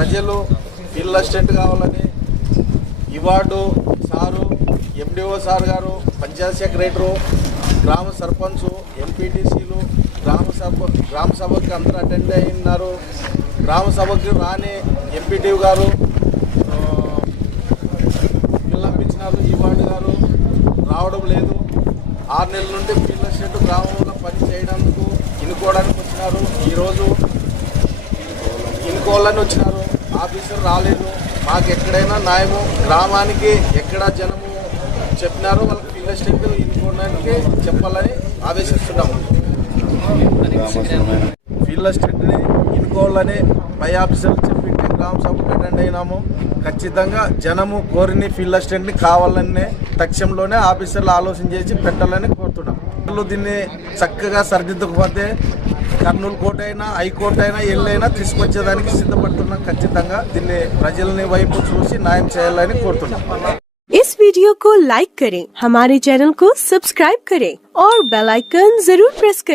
Assistant కావాలని ఇవార్డు sir MDO sir గారు పంచాయత్ సెక్రటరు గ్రామ సర్పంచ్ ఎంపీటీసీలు గ్రామ సభ గ్రామ సభకి అందరూ అటెండ్ అయి ఉన్నారు. గ్రామ సభకు రాని ఎంపీటీ గారు ఆ, పిల్లంపించినారు ఈ వార్డు గారు. రావడం లేదు. ఆరు నెలల నుండి పిల్ల షెడ్ గ్రామంలో పని చేయడానికి ఇనుకోవడానికి వచ్చినారు. ఈరోజు ఇనుకోవాలని వచ్చినారు. ఆఫీసర్ రాలేదు. మాకు ఎక్కడైనా న్యాయము గ్రామానికి ఎక్కడ జనము చెప్పినారో వాళ్ళకి పిల్ల షెడ్ ఇనుకోవడానికి చెప్పాలని ఆదేశిస్తున్నాము. ఫీల్డ్ అసిస్టెంట్ని ఇనుకోవాలని పై ఆఫీసర్లు చెప్పి గ్రామ సభకు అటెండ్ అయినాము. ఖచ్చితంగా జనము కోరిని ఫీల్డ్ అసిస్టెంట్ని కావాలనే తక్షణంలోనే ఆఫీసర్లు ఆలోచన చేసి పెట్టాలని కోరుతున్నాం దీన్ని చక్కగా సరిదిద్దకపోతే కర్నూలు కోర్టు అయినా హైకోర్టు అయినా ఎల్లైనా తీసుకొచ్చేదానికి సిద్ధపడుతున్నాం ఖచ్చితంగా దీన్ని ప్రజలని వైపు చూసి న్యాయం చేయాలని కోరుతున్నాం इस वीडियो को लाइक करें हमारे चैनल को सब्सक्राइब करें और बेल आइकन जरूर प्रेस करें